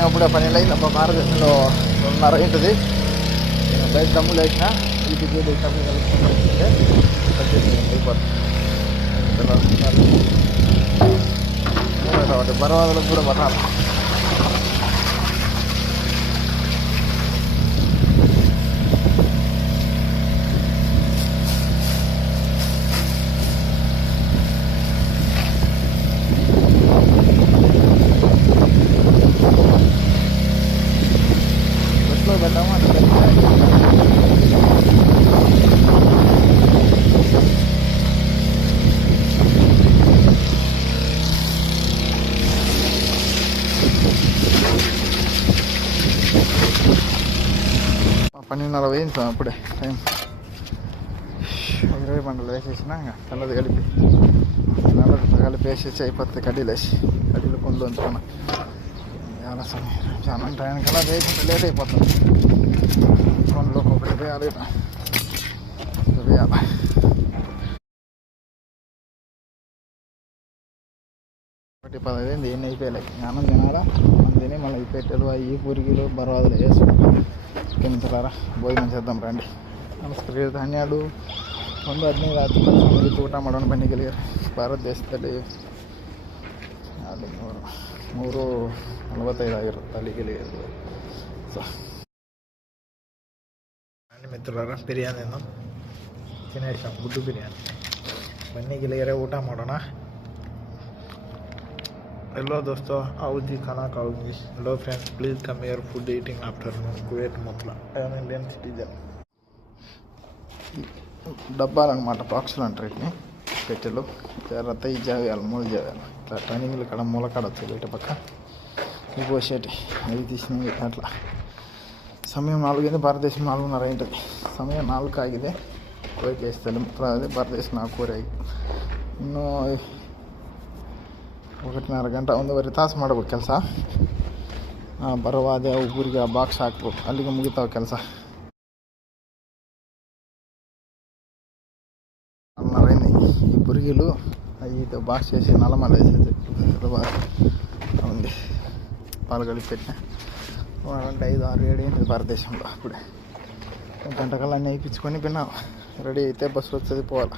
సమయం అప్పుడే 12 అయింది. అబ్బా భారతదేశంలో 2:30 ఉంటుంది. నేను బయట తమ్ముళ్ళు వేసిన వీటికి తమ్ముళ్ళు కలుపుకుంటే అయిపోతుంది. బరవాదులకు కూడా పట్టాలి. బస్సులో పెట్టాము అది పన్నెండున్నర వేయింది సార్. అప్పుడే టైం 20 పంటలు వేసేసిన తెల్లది కలిపి వేసేసి అయిపోతుంది. కడ్డీలు వేసి కడ్డీలు కొందు ఉంచుకున్నా చాలా సమయం చాలా టైంకల్లా వేయకుండా లేట్ అయిపోతుంది. కొండలో ఒకటి వేయాలి వేయాలి. ఒకటి 15 ఏం అయిపోయాలి. అన్నం తినాలా, అన్నం తిని మళ్ళీ ఈ పెట్టెలు అవి పురిగిలు బరవాదులు వేసుకుంటాం. కించలారా భోజనం చేద్దాం రండి. ನಮಸ್ಕಾರ. ಹನ್ನೆರಡು 1:15 ಊಟ ಮಾಡೋಣ ಬನ್ನಿ ಗೆಳೆಯರು. ಭಾರತ ದೇಶದಲ್ಲಿ ಅಲ್ಲಿ 3:45 ಆಗಿರುತ್ತೆ ಅಲ್ಲಿ ಗೆಳೆಯರು. సో అండి మిత్రులారా, బిర్యానీ తినేసాం. గుడ్డు బిర్యానీ ಬನ್ನಿ ಗೆಳೆಯರೇ, ಊಟ ಮಾಡೋಣ. हेलो दोस्तों, आओ जी खाना खाओगी. Hello friends, please come here food eating afternoon Kuwait मतलब आई एम इंडियन సిటిజన్. డబ్బాలు అనమాట, బాక్సులు అంటారు వీటిని. పెట్టెలు రత్త ఈ జావేయాలి, మూల జావేయాలి. ఇట్లా టర్నింగ్లు కాడ మూల కాడ వచ్చాయి బయట పక్క ఇవి పోసేటి అవి తీసినవి. అట్లా సమయం 4 అయింది. భారతదేశం 4:30 అయింటుంది. సమయం 4 ಆಗಿದೆ. ಕುವೈತ್ ದೇಶದಲ್ಲಿ ಅದೇ ಭಾರತದೇಶ 4 ಆಗಿ ಇನ್ನೂ 1.5 ಗಂಟೆ, 1.5 ತಾಸು ಮಾಡ್ಬೇಕು ಕೆಲಸ. ಬರವಾದೆ ಊರಿಗೆ ಬಾಕ್ಸ್ ಹಾಕ್ಬೇಕು, ಅಲ್ಲಿಗೆ ಮುಗಿತಾವೆ ಕೆಲಸ. 4:30 ఈ పురిగిలు ఇది బాక్స్ చేసి నల్లమల వేసేది ఉంది. పాలు కలిపి పెట్టిన 5, 6, 7 అయింది భారతదేశంలో. అప్పుడే గంటకల్లా అన్నీ వేయించుకొని పిన్నా రెడీ అయితే బస్సులో వచ్చేది పోవాలి.